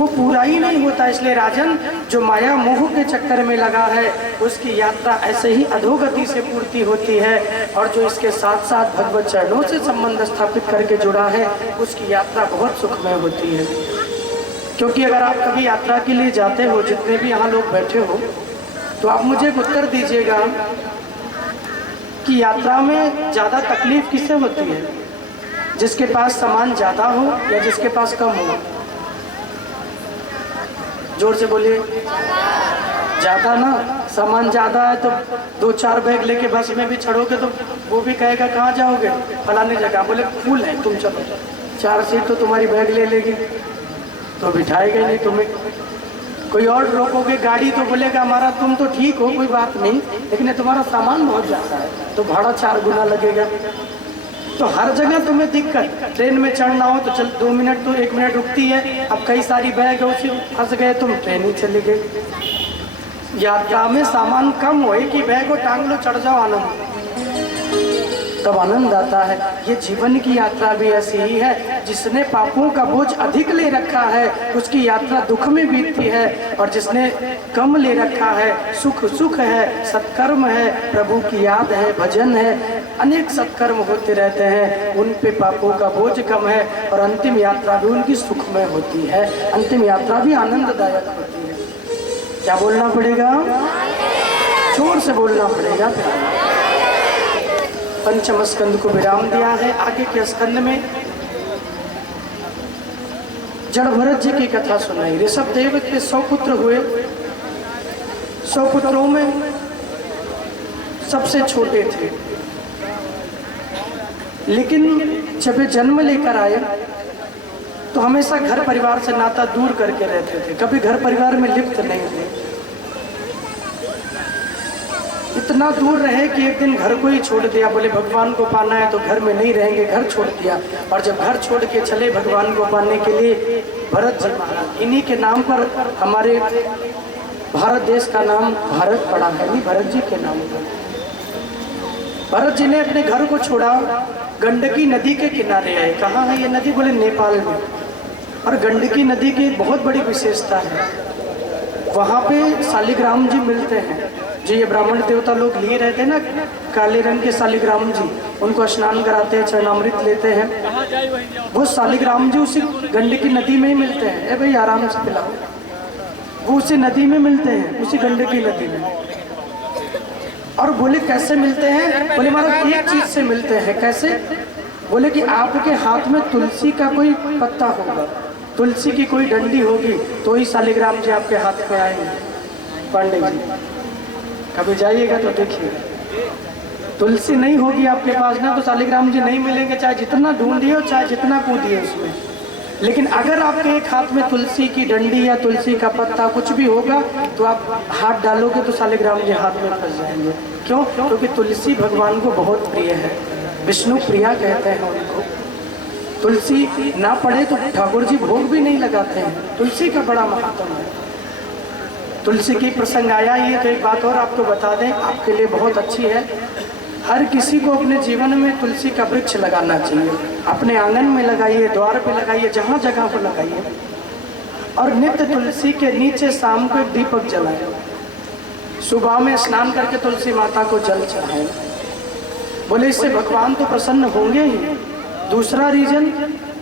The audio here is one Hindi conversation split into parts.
वो पूरा ही नहीं होता। इसलिए राजन, जो माया मोह के चक्कर में लगा है उसकी यात्रा ऐसे ही अधोगति से पूर्ति होती है, और जो इसके साथ साथ भगवत चरणों से संबंध स्थापित करके जुड़ा है उसकी यात्रा बहुत सुखमय होती है। क्योंकि अगर आप कभी यात्रा के लिए जाते हो, जितने भी यहाँ लोग बैठे हो, तो आप मुझे एक उत्तर दीजिएगा कि यात्रा में ज़्यादा तकलीफ किससे होती है? जिसके पास सामान ज़्यादा हो या जिसके पास कम हो? जोर से बोलिए। ज़्यादा ना। सामान ज़्यादा है तो 2-4 बैग लेके बस में भी चढ़ोगे तो वो भी कहेगा कहाँ जाओगे? फलाने जगह। बोले फूल है, तुम चलो। 4 सीट तो तुम्हारी बैग ले लेगी, तो बिठाएगा नहीं तुम्हें। कोई और रोकोगे गाड़ी तो बोलेगा हमारा, तुम तो ठीक हो कोई बात नहीं, लेकिन तुम्हारा सामान बहुत ज़्यादा है, तो भाड़ा 4 गुना लगेगा। तो हर जगह तुम्हें दिक्कत। ट्रेन में चढ़ना हो तो चल 2 मिनट तो 1 मिनट रुकती है, अब कई सारी बैग है उसी फंस गए तुम, ट्रेन ही चली गई। यात्रा में सामान कम हो, एक ही बैग हो, टांग लो, चढ़ जाओ, आनंद, तब आनंद आता है। ये जीवन की यात्रा भी ऐसी ही है। जिसने पापों का बोझ अधिक ले रखा है उसकी यात्रा दुख में बीतती है, और जिसने कम ले रखा है, सुख सुख है, सत्कर्म है, प्रभु की याद है, भजन है, अनेक सत्कर्म होते रहते हैं, उन पे पापों का बोझ कम है, और अंतिम यात्रा भी उनकी सुखमय होती है। अंतिम यात्रा भी आनंददायक होती है। क्या बोलना पड़ेगा? जोर से बोलना पड़ेगा। पंचम स्कंद को विराम दिया है। आगे के स्कंद में जड़ भरत जी की कथा सुनाई। ऋषभ देव के 100 पुत्र हुए। 100 पुत्रों में सबसे छोटे थे, लेकिन जब वे जन्म लेकर आए तो हमेशा घर परिवार से नाता दूर करके रहते थे, कभी घर परिवार में लिप्त नहीं थे। इतना दूर रहे कि एक दिन घर को ही छोड़ दिया। बोले भगवान को पाना है तो घर में नहीं रहेंगे, घर छोड़ दिया। और जब घर छोड़ के चले भगवान को पाने के लिए, भरत जी महाराज, इन्हीं के नाम पर हमारे भारत देश का नाम भारत पड़ा है, नहीं भरत जी के नाम पर। भरत जी ने अपने घर को छोड़ा, गंडकी नदी के किनारे आए। कहाँ है ये नदी? बोले नेपाल में। और गंडकी नदी की एक बहुत बड़ी विशेषता है, वहाँ पे शालिग्राम जी मिलते हैं। जो ये ब्राह्मण देवता लोग लिए रहते हैं ना, काले रंग के शालिग्राम जी, उनको स्नान कराते हैं, चरणामृत लेते हैं। वो शालिग्राम जी उसी गंडकी नदी में ही मिलते हैं। ए भाई आराम से पिलाओ। वो उसी नदी में मिलते हैं, उसी गंडकी नदी में। और बोले कैसे मिलते हैं? बोले महाराज एक चीज से मिलते हैं। कैसे? बोले कि आपके हाथ में तुलसी का कोई पत्ता होगा, तुलसी की कोई डंडी होगी, तो ही शालिग्राम जी आपके हाथ में आएंगे। पांडे जी कभी जाइएगा तो देखिए, तुलसी नहीं होगी आपके पास ना तो शालिग्राम जी नहीं मिलेंगे, चाहे जितना ढूंढिए और चाहे जितना कूदिए उसमें। लेकिन अगर आपके एक हाथ में तुलसी की डंडी या तुलसी का पत्ता कुछ भी होगा तो आप हाथ डालोगे तो शालिग्राम जी हाथ में फंस जाएंगे। क्यों? क्योंकि तुलसी भगवान को बहुत प्रिय है, विष्णु प्रिया कहते हैं उनको। तुलसी ना पड़े तो ठाकुर जी भोग भी नहीं लगाते हैं। तुलसी का बड़ा महत्व है। तुलसी की प्रसंग आया, ये तो एक बात और आपको बता दें, आपके लिए बहुत अच्छी है। हर किसी को अपने जीवन में तुलसी का वृक्ष लगाना चाहिए। अपने आंगन में लगाइए, द्वार पे लगाइए, जहाँ जगह पर लगाइए। और नित्य तुलसी के नीचे शाम को एक दीपक जलाएं। सुबह में स्नान करके तुलसी माता को जल चढ़ाएं। बोले इससे भगवान तो प्रसन्न होंगे ही। दूसरा रीजन,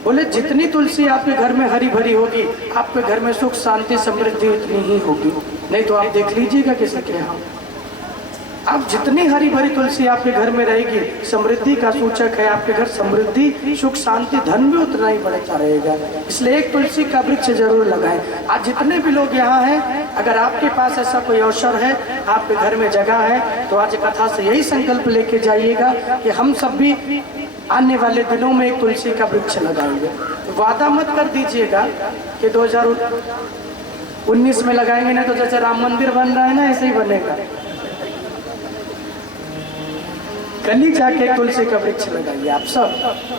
बोले जितनी तुलसी आपके घर में हरी भरी होगी, आपके घर में सुख शांति समृद्धि उतनी ही होगी। नहीं तो आप देख लीजिएगा किसी के यहाँ, आप जितनी हरी भरी तुलसी आपके घर में रहेगी, समृद्धि का सूचक है। आपके घर समृद्धि, सुख शांति, धन भी उतना ही बढ़ता रहेगा। इसलिए एक तुलसी का वृक्ष जरूर लगाएं। आज जितने भी लोग यहाँ हैं, अगर आपके पास ऐसा कोई अवसर है, आपके घर में जगह है, तो आज कथा से यही संकल्प लेके जाइएगा कि हम सब भी आने वाले दिनों में एक तुलसी का वृक्ष लगाएंगे। वादा मत कर दीजिएगा कि 2019 में लगाएंगे, ना तो जैसे राम मंदिर बन रहा है ना, ऐसे ही बनेगा। कल जाके तुलसी का वृक्ष लगाइए आप सब,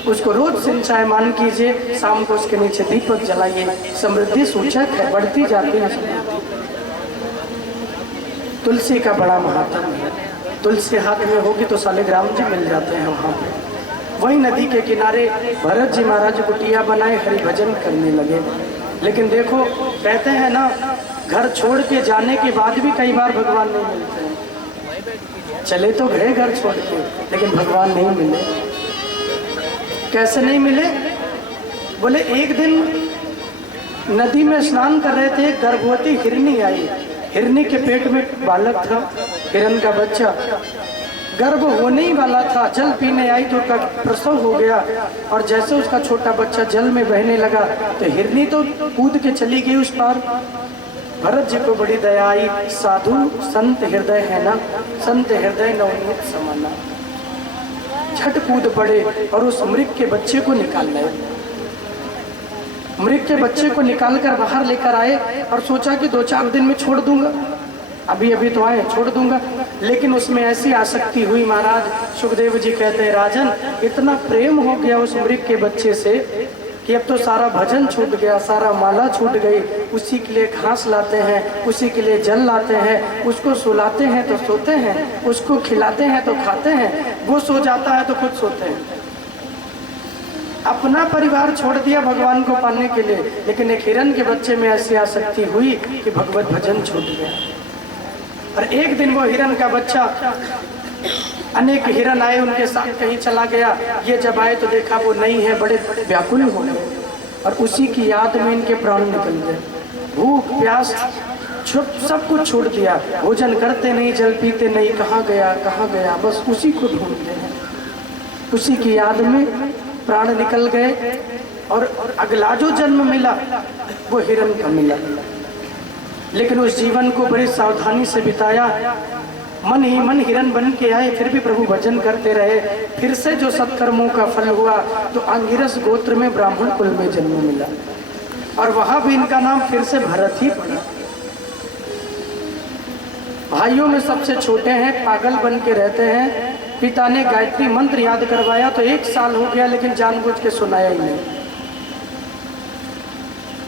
उसको रोज सिंचायमान कीजिए, शाम को उसके नीचे दीपक जलाइए। समृद्धि सूचक है, बढ़ती जाती है समृद्धि। तुलसी का बड़ा महत्व है। तुलसी हाथ में होगी तो शालिग्राम जी मिल जाते हैं वहाँ पे। वही नदी के किनारे भरत जी महाराज कुटिया बनाए, हरि भजन करने लगे। लेकिन देखो कहते हैं ना, घर छोड़ के जाने के बाद भी कई बार भगवान नहीं मिलते हैं। चले तो गए घर छोड़ के, लेकिन भगवान नहीं मिले। कैसे नहीं मिले? बोले एक दिन नदी में स्नान कर रहे थे, गर्भवती हिरनी आई। हिरनी के पेट में बालक था, हिरण का बच्चा गर्भ होने ही वाला था। जल पीने आई तो उसका प्रसव हो गया, और जैसे उसका छोटा बच्चा जल में बहने लगा तो हिरनी तो कूद के चली गई उस पार। भरत जी को बड़ी दया आई, साधु संत हृदय है ना, संत हृदय नवनीत समाना। झट कूद पड़े और उस मृग के बच्चे को निकाल लाए। मृग के बच्चे को निकालकर बाहर लेकर आए और सोचा कि 2-4 दिन में छोड़ दूंगा, अभी अभी तो आए, छोड़ दूंगा। लेकिन उसमें ऐसी आसक्ति हुई, महाराज सुखदेव जी कहते हैं, राजन इतना प्रेम हो गया उस मृग के बच्चे से कि अब तो सारा भजन छूट गया, सारा माला छूट गई। उसी के लिए घास लाते हैं, उसी के लिए जल लाते हैं, उसको सुलाते हैं तो सोते हैं, उसको खिलाते हैं तो खाते हैं, वो सो जाता है तो खुद सोते हैं। अपना परिवार छोड़ दिया भगवान को पाने के लिए, लेकिन एक हिरण के बच्चे में ऐसी आसक्ति हुई कि भगवत भजन छूट गया। और एक दिन वो हिरण का बच्चा, अनेक हिरण आए उनके साथ कहीं चला गया। ये जब आए तो देखा वो नहीं है, बड़े व्याकुल हो गए और उसी की याद में इनके प्राण निकल गए। भूख प्यास सब कुछ छोड़ दिया, भोजन करते नहीं, जल पीते नहीं, कहाँ गया, बस उसी को ढूंढते हैं। उसी की याद में प्राण निकल गए और अगला जो जन्म मिला वो हिरण का मिला। लेकिन उस जीवन को बड़ी सावधानी से बिताया, मन ही मन हिरण बन के आए, फिर भी प्रभु भजन करते रहे। फिर से जो सत्कर्मों का फल हुआ तो अंगिरस गोत्र में ब्राह्मण कुल में जन्म मिला, और वहां भी इनका नाम फिर से भरत ही पड़ा। भाइयों में सबसे छोटे हैं, पागल बन के रहते हैं। पिता ने गायत्री मंत्र याद करवाया तो 1 साल हो गया, लेकिन जानबूझ के सुनाया ही नहीं।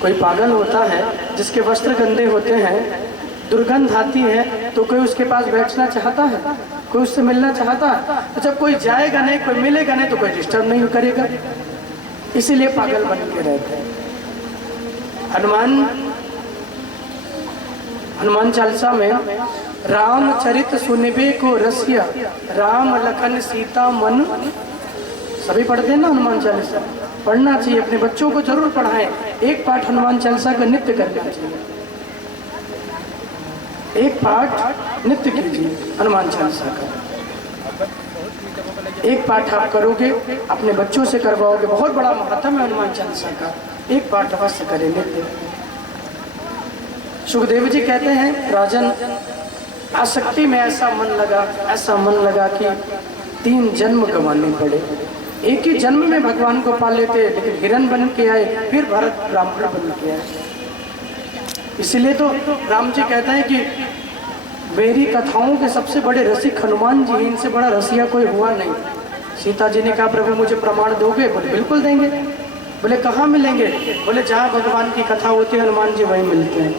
कोई पागल होता है जिसके वस्त्र गंदे होते हैं, दुर्गंध आती है, तो कोई उसके पास बैठना चाहता है, कोई उससे मिलना चाहता है? तो जब कोई जाएगा नहीं, कोई मिलेगा नहीं, तो कोई डिस्टर्ब नहीं करेगा। इसीलिए पागल बन के रहते हैं। हनुमान चालीसा में रामचरित सुनिबे को रसिया, राम लखन सीता मन, सभी पढ़ते हैं ना हनुमान चालीसा। पढ़ना चाहिए, अपने बच्चों को जरूर पढ़ाएं। एक पाठ हनुमान चालीसा का नित्य करना चाहिए, एक पाठ नित्य कीजिए हनुमान चालीसा का। एक पाठ आप करोगे, अपने बच्चों से करवाओगे, बहुत बड़ा महत्व है हनुमान चालीसा का। एक पाठ अवश्य करें नित्य। सुखदेव जी कहते हैं, राजन आसक्ति में ऐसा मन लगा कि 3 जन्म गंवाने पड़े। एक ही जन्म में भगवान को पा लेते, लेकिन हिरण बन के आए, फिर भरत ब्राह्मण बन के आए। इसीलिए तो राम जी कहते हैं कि मेरी कथाओं के सबसे बड़े रसिक हनुमान जी, इनसे बड़ा रसिया कोई हुआ नहीं। सीता जी ने कहा, प्रभु मुझे प्रमाण दोगे? बोले बिल्कुल देंगे। बोले कहाँ मिलेंगे? बोले जहाँ भगवान की कथा होती है हनुमान जी वहीं मिलते हैं।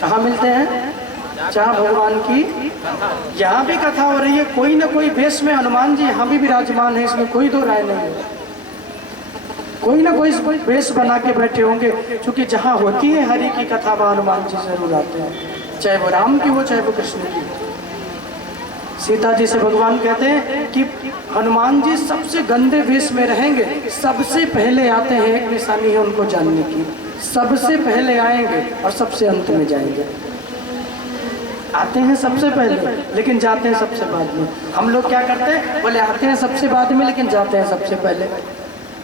कहाँ मिलते हैं? जहाँ भगवान की, यहाँ भी कथा हो रही है, कोई ना कोई वेश में हनुमान जी यहाँ भी विराजमान है, इसमें कोई दो राय नहीं है। कोई ना कोई वेश बना के बैठे होंगे, क्योंकि जहाँ होती है हरि की कथा वहाँ हनुमान जी जरूर आते हैं, चाहे वो राम की हो चाहे वो कृष्ण की। सीता जी से भगवान कहते हैं कि हनुमान जी सबसे गंदे वेश में रहेंगे, सबसे पहले आते हैं, एक निशानी है उनको जानने की, सबसे पहले आएंगे और सबसे अंत में जाएंगे। आते हैं सबसे पहले लेकिन जाते हैं सबसे बाद में। हम लोग क्या करते हैं? बोले आते हैं सबसे बाद में लेकिन जाते हैं सबसे पहले,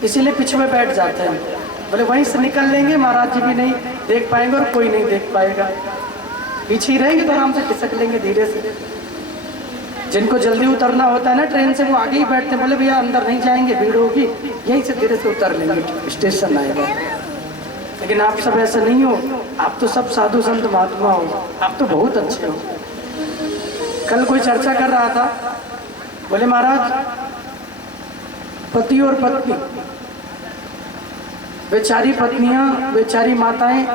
इसीलिए पीछे में बैठ जाते हैं। बोले वहीं से निकल लेंगे, महाराज जी भी नहीं देख पाएंगे और कोई नहीं देख पाएगा, पीछे ही रहेंगे तो आराम से खिसक लेंगे धीरे से। जिनको जल्दी उतरना होता है ना ट्रेन से, वो आगे ही बैठते हैं, बोले भैया अंदर नहीं जाएंगे, भीड़ होगी, यहीं से धीरे से उतर लेंगे, स्टेशन आएगा। लेकिन आप सब ऐसा नहीं हो, आप तो सब साधु संत महात्मा हो, आप तो बहुत अच्छे हो। कल कोई चर्चा कर रहा था, बोले महाराज पति और पत्नी, बेचारी पत्नियां, बेचारी माताएं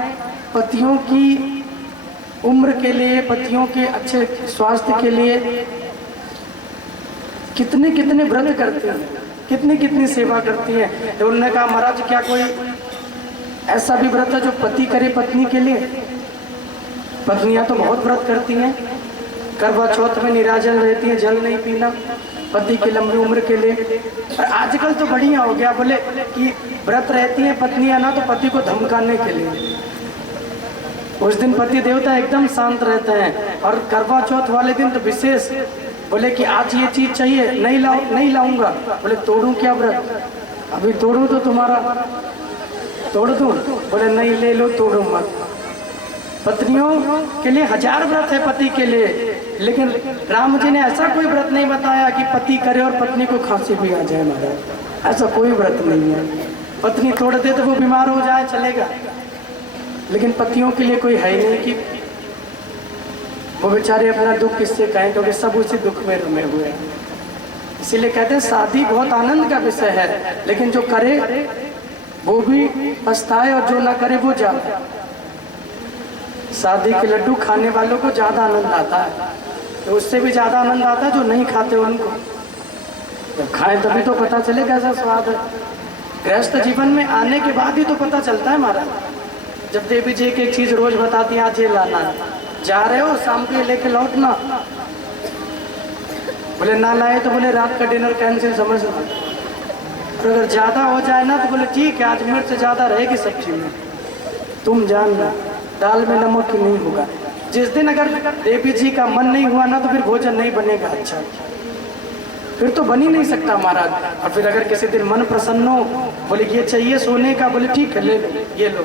पतियों की उम्र के लिए, पतियों के अच्छे स्वास्थ्य के लिए कितने कितने व्रत करती हैं, कितनी कितनी सेवा करती हैं। तो उन्होंने कहा महाराज क्या कोई ऐसा भी व्रत है जो पति करे पत्नी के लिए। पत्नियां तो बहुत व्रत करती हैं, करवा चौथ में निराजल रहती है, जल नहीं पीना, पति की लंबी उम्र के लिए। और आजकल तो बढ़िया हो गया, बोले कि व्रत रहती हैं पत्नियां ना तो पति को धमकाने के लिए। उस दिन पति देवता एकदम शांत रहते हैं, और करवा चौथ वाले दिन तो विशेष, बोले कि आज ये चीज चाहिए, नहीं लाऊंगा। बोले तोड़ूं क्या व्रत, अभी तोड़ूं तो तुम्हारा तोड़ दूं। बोले नहीं, ले लो, तोड़ो मत। पत्नियों के लिए हजार व्रत है पति के लिए, लेकिन राम जी ने ऐसा कोई व्रत नहीं बताया कि पति करे और पत्नी को खांसी भी आ जाए। महाराज ऐसा कोई व्रत नहीं है। पत्नी तोड़ दे तो वो बीमार हो जाए चलेगा, लेकिन पतियों के लिए कोई है ही नहीं कि वो बेचारे अपना दुख किससे कहें, क्योंकि सब उसी दुख में रुमे हुए हैं। इसीलिए कहते हैं शादी बहुत आनंद का विषय है, लेकिन जो करे वो भी पछताए और जो ना करे वो ज्यादा। शादी के लड्डू खाने वालों को ज्यादा आनंद आता है, तो उससे भी ज्यादा आनंद आता है जो नहीं खाते उनको। जब खाएं तभी तो पता चले कैसा स्वाद है। गृहस्थ जीवन में आने के बाद ही तो पता चलता है महाराज। जब देवी जी एक चीज रोज बताती है, आज ये लाना है, जा रहे हो शाम को ये लेके लौटना, बोले ना लाए तो बोले रात का डिनर कैंसिल समझ लो। और अगर ज्यादा हो जाए ना तो बोले ठीक है आज मिर्च ज्यादा रहेगी सब्जी में, तुम जानना दाल में नमक ही नहीं होगा। जिस दिन अगर देवी जी का मन नहीं हुआ ना तो फिर भोजन नहीं बनेगा अच्छा, फिर तो बन ही नहीं सकता महाराज। और फिर अगर किसी दिन मन प्रसन्न हो, बोले ये चाहिए सोने का, बोले ठीक है ले लो ये लो,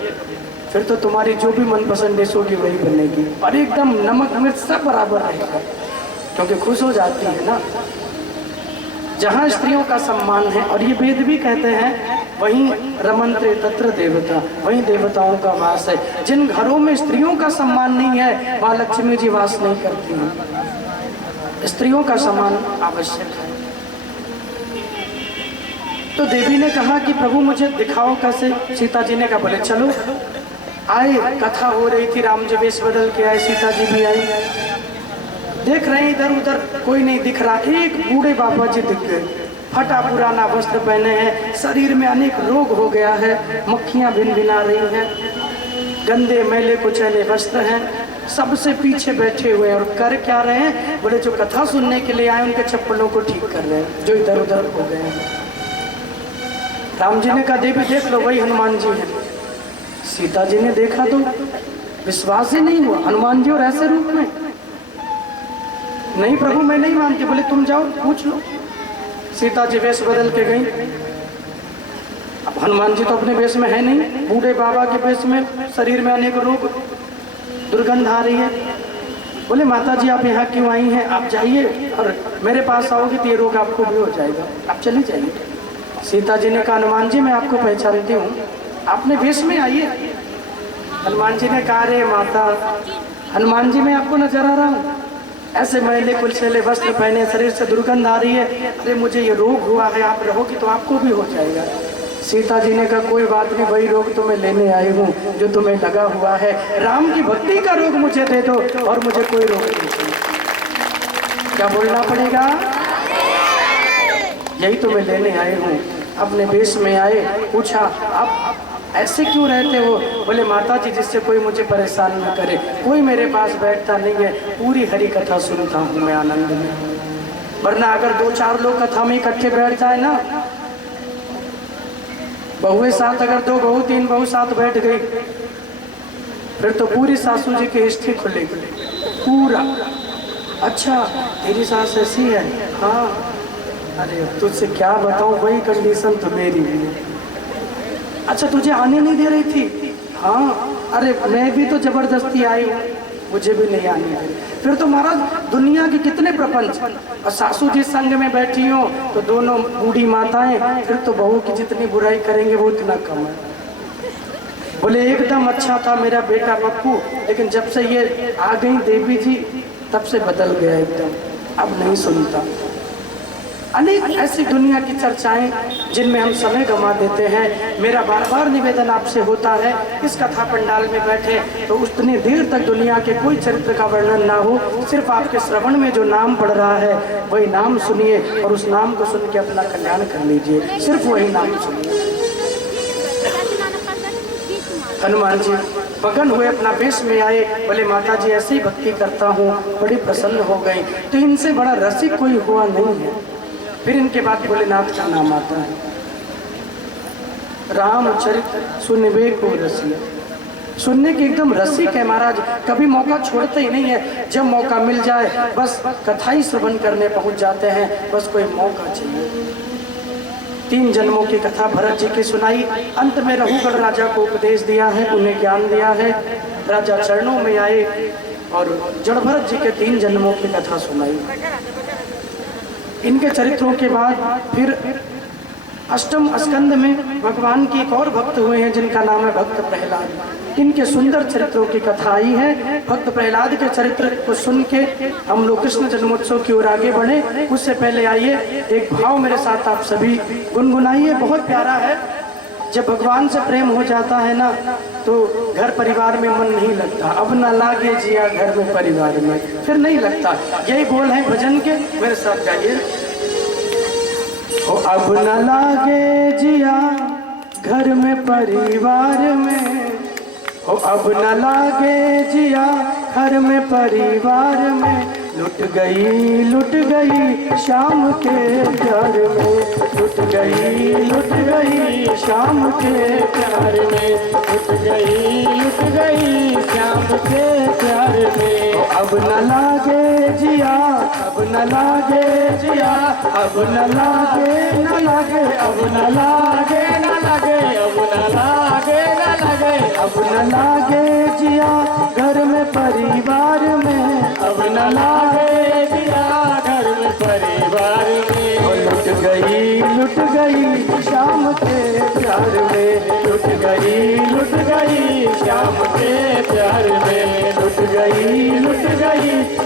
फिर तो तुम्हारी जो भी मनपसंद डिश होगी वही बनेगी, और एकदम नमक मिर्च सब बराबर रहेगा, क्योंकि खुश हो जाती है ना। जहाँ स्त्रियों का सम्मान है, और ये वेद भी कहते हैं वहीं रमन्ते तत्र देवता, वहीं देवताओं का वास है। जिन घरों में स्त्रियों का सम्मान नहीं है वहाँ लक्ष्मी जी वास नहीं करती हैं। स्त्रियों का सम्मान आवश्यक है। तो देवी ने कहा कि प्रभु मुझे दिखाओ कैसे। सीता जी ने कहा बोले चलो। आए, कथा हो रही थी, राम जी वेश बदल के आए, सीता जी भी आई। देख रहे हैं इधर उधर कोई नहीं दिख रहा, एक बूढ़े बाबा जी दिख गए, फटा पुराना वस्त्र पहने हैं, शरीर में अनेक रोग हो गया है, मक्खियां भिनभिना रही हैं, गंदे मैले कुचैले वस्त्र हैं, सबसे पीछे बैठे हुए हैं। और कर क्या रहे हैं, बोले जो कथा सुनने के लिए आए उनके चप्पलों को ठीक कर रहे हैं जो इधर उधर हो गए हैं। राम जी ने कहा देवी देख लो वही हनुमान जी हैं। सीता जी ने देखा तो विश्वास ही नहीं हुआ, हनुमान जी और ऐसे रूप में। नहीं प्रभु मैं नहीं मानती। बोले तुम जाओ पूछ लो। सीता जी वेश बदल के गई। अब हनुमान जी तो अपने वेश में है नहीं, बूढ़े बाबा के वेश में, शरीर में अनेक रोग, दुर्गंध आ रही है। बोले माता जी आप यहाँ क्यों आई हैं, आप जाइए और मेरे पास आओगे तो ये रोग आपको भी हो जाएगा, आप चली जाइए। सीता जी ने कहा हनुमान जी मैं आपको पहचानती हूँ, आपने वेश में आइए। हनुमान जी ने कहा अरे माता, हनुमान जी मैं आपको नजर आ रहा हूँ, ऐसे मैले कुलछेले वस्त्र पहने, शरीर से दुर्गंध आ रही है, अरे मुझे ये रोग हुआ है, आप रहोगी तो आपको भी हो जाएगा। सीता जी ने कहा कोई बात नहीं, वही रोग तो मैं लेने आई हूँ जो तुम्हें लगा हुआ है, राम की भक्ति का रोग मुझे दे दो और मुझे कोई रोग नहीं चाहिए। क्या बोलना पड़ेगा, यही तो मैं लेने आई हूँ। अपने वेश में आए, पूछा आप ऐसे क्यों रहते हो। बोले माता जी जिससे कोई मुझे परेशान न करे, कोई मेरे पास बैठता नहीं है, पूरी हरी कथा सुनता हूँ मैं आनंद में। वरना अगर 2-4 लोग कथा में इकट्ठे बैठ जाए ना, बहुए साथ, अगर 2 बहू 3 बहू साथ बैठ गई, फिर तो पूरी सासू जी की हिस्ट्री खुलेगी पूरा। अच्छा तेरी सास ऐसी है, हाँ, अरे तुझसे क्या बताऊँ, वही कंडीशन तो मेरी भी है। अच्छा तुझे आने नहीं दे रही थी, हाँ, अरे मैं भी तो जबरदस्ती आई हूँ, मुझे भी नहीं आने दे रही। फिर तो महाराज दुनिया के कितने प्रपंच, और सासू जी संग में बैठी हो तो दोनों बूढ़ी माताएं, फिर तो बहू की जितनी बुराई करेंगे वो इतना कम है। बोले एकदम अच्छा था मेरा बेटा पप्पू, लेकिन जब से ये आ गई देवी जी तब से बदल गया एकदम, अब नहीं सुनता। अनेक ऐसी दुनिया की चर्चाएं जिनमें हम समय गंवा देते हैं। मेरा बार बार निवेदन आपसे होता है, इस कथा पंडाल में बैठे तो उतनी देर तक दुनिया के कोई चरित्र का वर्णन ना हो, सिर्फ आपके श्रवण में जो नाम पड़ रहा है वही नाम सुनिए और उस नाम को सुन के अपना कल्याण कर लीजिए, सिर्फ वही नाम सुनिए। हनुमान जी मगन हुए, अपना वेश में आए, बोले माता जी ऐसी भक्ति करता हूँ, बड़ी प्रसन्न हो गई। तो इनसे बड़ा रसिक कोई हुआ नहीं है। फिर इनके बाद भोलेनाथ का नाम आता है, रामचरित सुनबे को रसिया, सुनने के एकदम रसिक है महाराज, कभी मौका छोड़ते ही नहीं है। जब मौका मिल जाए बस कथा ही श्रवण करने पहुंच जाते हैं, बस कोई मौका चाहिए। 3 जन्मों की कथा भरत जी की सुनाई, अंत में रघुगढ़ राजा को उपदेश दिया है, उन्हें ज्ञान दिया है। राजा चरणों में आए और जड़ भरत जी के 3 जन्मों की कथा सुनाई। इनके चरित्रों के बाद फिर अष्टम स्कंद में भगवान की एक और भक्त हुए हैं जिनका नाम है भक्त प्रहलाद। इनके सुंदर चरित्रों की कथा आई है। भक्त प्रहलाद के चरित्र को सुन के हम लोग कृष्ण जन्मोत्सव की ओर आगे बढ़े। उससे पहले आइए एक भाव मेरे साथ आप सभी गुनगुनाइए, बहुत प्यारा है। जब भगवान से प्रेम हो जाता है ना तो घर परिवार में मन नहीं लगता। अब न लागे जिया घर में परिवार में, फिर नहीं लगता। यही बोल है भजन के, मेरे साथ गाइए। अब न लागे जिया घर में परिवार में, अब न लागे जिया घर में परिवार में, लुट गई शाम के प्यार में, लुट गई शाम के प्यार में, लुट गई शाम के प्यार में। अब न लागे जिया, अब न लागे जिया, अब न लागे न लागे, अब न लागे न लागे, अब न लागे न लागे, अब न लागे जिया घर में परिवार में, अब न लागे जिया घर में परिवार में। लुट गई शाम के प्यार में, लुट गई शाम के प्यार में, लुट गई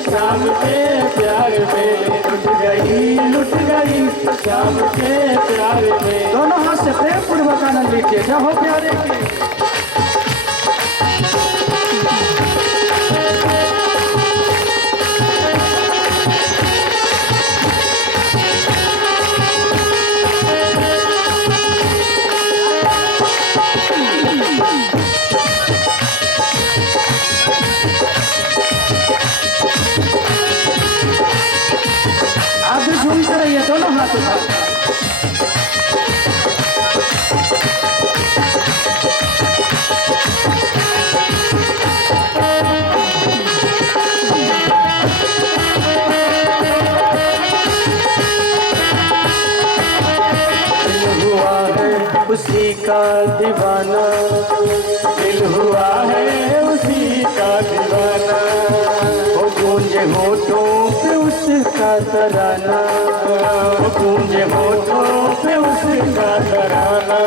शाम के प्यार में, लुट गई शाम के प्यार में। दोनों हाथ से प्रेम पूर्वक आनंद लीजिए, जय हो प्यारे के। झूमते रहिए दोनों हाथ उठा। दिल हुआ है उसी का दीवाना, दिल हुआ है उसी का दीवाना, वो गूंजे होठों पे उसका तराना, गूंजे होठों पे उसका तराना।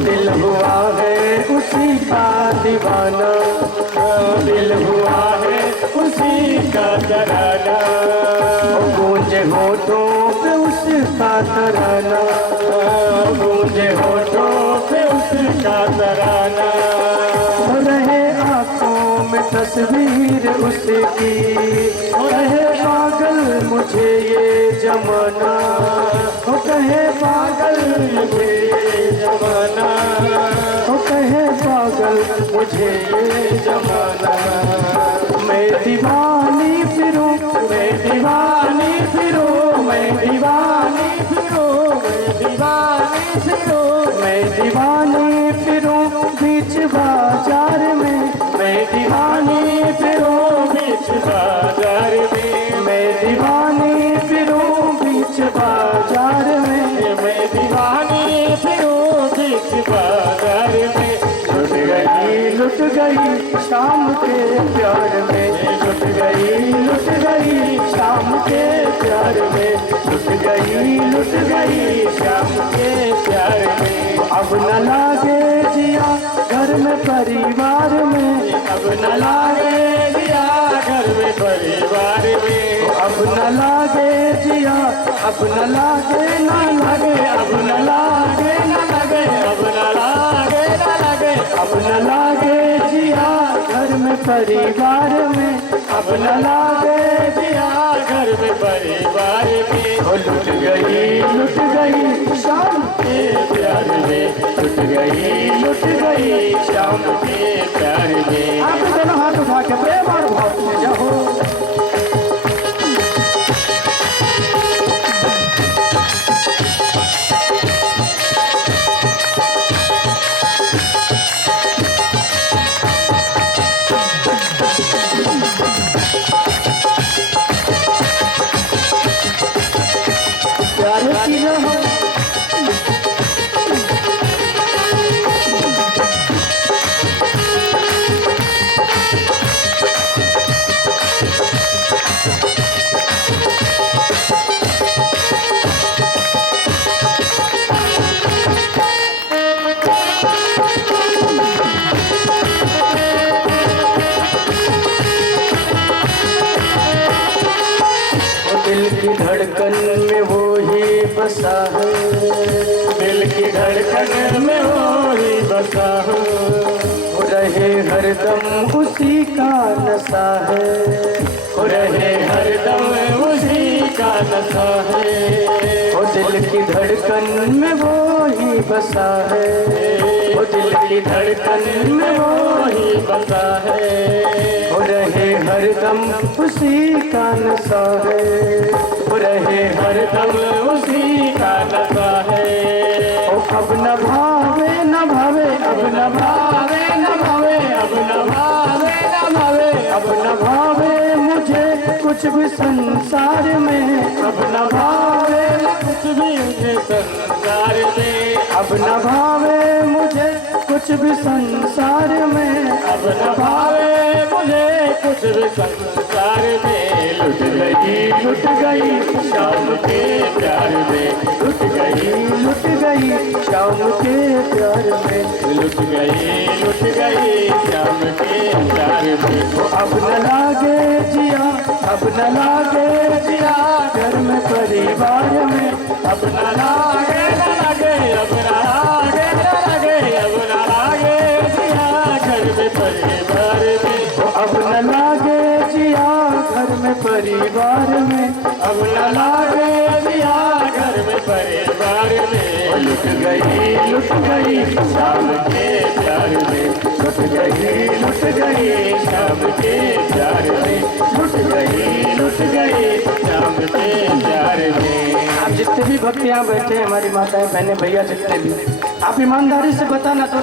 दिल हुआ है उसी का दीवाना, दिल हुआ है उसी का तराना, गूंजे होठों पे उसका तराना, गूंजे होठों पे उसका तराना। रहे आँखों में तस्वीर उसकी, रहे पागल मुझे ये जमाना, वो कहे पागल मुझे ये जमाना, वो कहे पागल मुझे ये जमाना। मैं दीवानी फिरूं, मैं दीवानी फिरूं, मैं दीवानी फिरूं, मैं दीवानी फिरूं, मैं दीवानी फिरूं बीच बाजार में, मैं दीवानी फिरूं बीच बाजार में, मैं दीवानी फिरूं बीच बाजार में, मैं दीवानी फिरूं बीच बाजार में। लुट गई शाम के प्यार में, लुट गई शाम के प्यार में, लुट गई शाम के प्यार में। अब न लागे जिया घर में परिवार में, अब न लागे जिया घर में परिवार में, अब न लागे जिया, अब न लागे न लागे, अब न लागे न लागे, अब न लागे न लागे, अब न लागे जिया घर घर में परिवार में अब न लागे जिया, घर में परिवार में वो लुट गई शाम के प्यार में, लुट गई शाम के प्यार में। आप दोनों हाथ उठा के प्रेम और भाव में जाओ। प्यार की रहो दिल की धड़कन में वो ही बसा है, दिल की धड़कन में वो ही बसा हो, हो रहे हरदम उसी का नशा है, हो रहे हरदम उसी का नशा है। वो दिल की धड़कन में वो ही बसा है, वो दिल की धड़कन में वो ही बसा है, हो रहे हरदम उसी का नशा है, हो रहे हरदम उसी का नशा है। ओ अब न भावे न भावे, अब न भावे न भावे, अब न भावे न भावे, अब न भावे मुझे कुछ भी संसार में, अब न भावे कुछ भी मुझे संसार में, अब न भावे मुझे कुछ भी संसार में, अब न भावे मुझे कुछ भी संसार में। लुट गई शाम के प्यार में, लुट गई शाम के प्यार में, लुट गई शाम के प्यार में। अब न लागे जिया, अब न लागे जिया, घर में परिवार में, अब न लागे न लागे, अब न लागे न लागे, अब न लागे जिया घर में परिवार में, अब न लागे जिया घर में परिवार में, अब न लागे जिया घर में परिवार में। लुट गई शाम के प्यार में, लुट गई शाम के प्यार में, लुट गई शाम के प्यार में। आप जितने भी भक्त यहाँ बैठे हैं, हमारी माताएं बहनें भैया जितने भी, आप ईमानदारी से बताना तो